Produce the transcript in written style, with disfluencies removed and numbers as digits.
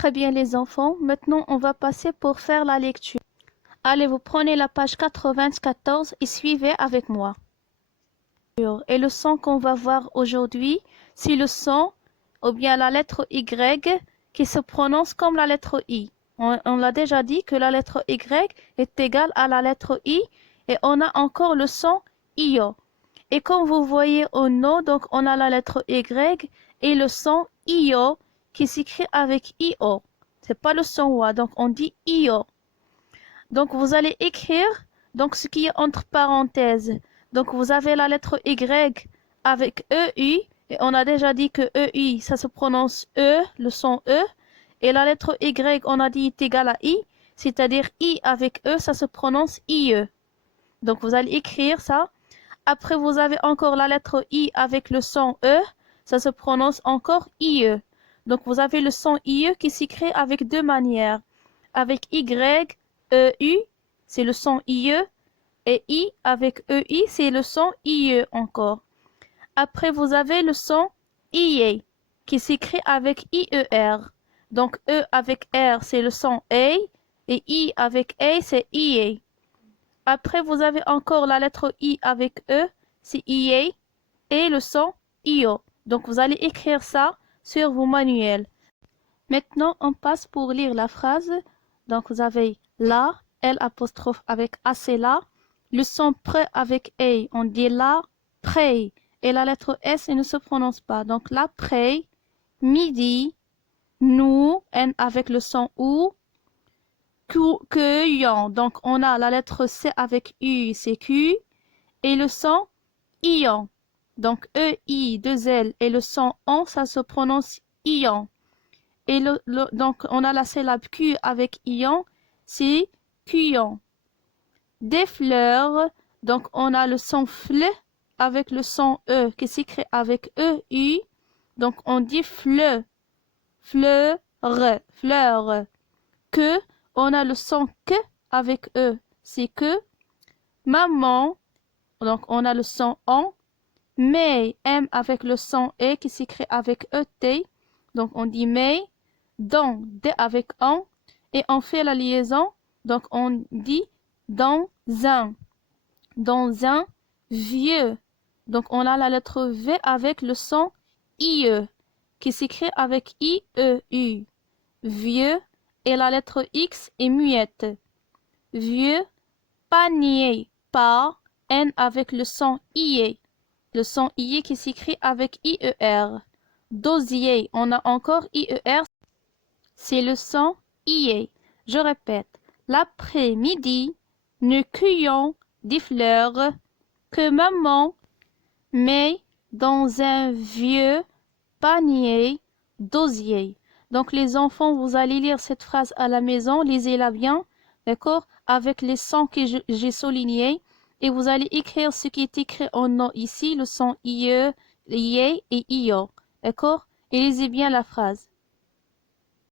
Très bien les enfants, maintenant on va passer pour faire la lecture. Allez, vous prenez la page 94 et suivez avec moi. Et le son qu'on va voir aujourd'hui, c'est le son ou bien la lettre Y qui se prononce comme la lettre I. On l'a déjà dit que la lettre Y est égale à la lettre I et on a encore le son IO. Et comme vous voyez au nom, donc on a la lettre Y et le son IO qui s'écrit avec IO. C'est pas le son WA, donc on dit IO. Donc vous allez écrire donc ce qui est entre parenthèses. Donc vous avez la lettre Y avec EI et on a déjà dit que EI ça se prononce E, le son E. Et la lettre Y on a dit est égal à I, c'est-à-dire I avec E ça se prononce IE. Donc vous allez écrire ça. Après vous avez encore la lettre I avec le son E, ça se prononce encore IE. Donc vous avez le son IE qui s'écrit avec deux manières. Avec Y, EU, c'est le son IE, et I avec EI, c'est le son IE encore. Après, vous avez le son IA, qui s'écrit avec IER. Donc, E avec R, c'est le son A, et I avec A, c'est IA. Après, vous avez encore la lettre I avec E, c'est IA, et le son IO. Donc, vous allez écrire ça sur vos manuels. Maintenant, on passe pour lire la phrase. Donc, vous avez la, L apostrophe avec A, c'est la. Le son pre avec A, on dit la, près. Et la lettre S, elle ne se prononce pas. Donc, la, près, midi, nous, N avec le son OU, cueillant. Donc, on a la lettre C avec U, c'est Q. Et le son ion. Donc, E, I, 2 L. Et le son on, ça se prononce ion. Et donc, on a la syllabe Q avec ion, c'est cuyon. Des fleurs, donc on a le son fle avec le son E qui s'écrit avec E-U. Donc, on dit fleu, fleur, fleur. Que, on a le son que avec E, c'est que. Maman, donc on a le son on. Mais, M avec le son E qui s'écrit avec E-T. Donc, on dit mais. Dans, D avec en, et on fait la liaison, donc on dit dans un vieux. Donc on a la lettre V avec le son IE, qui s'écrit avec IEU, vieux, et la lettre X est muette. Vieux, panier, pas, N avec le son IE, le son IE qui s'écrit avec IER. Dosier, on a encore IER. C'est le son IE. Je répète, l'après-midi, nous cueillons des fleurs que maman met dans un vieux panier d'osier. Donc les enfants, vous allez lire cette phrase à la maison, lisez-la bien, d'accord, avec les sons que j'ai soulignés, et vous allez écrire ce qui est écrit en nom ici, le son IE, IE et IO, d'accord, et lisez bien la phrase.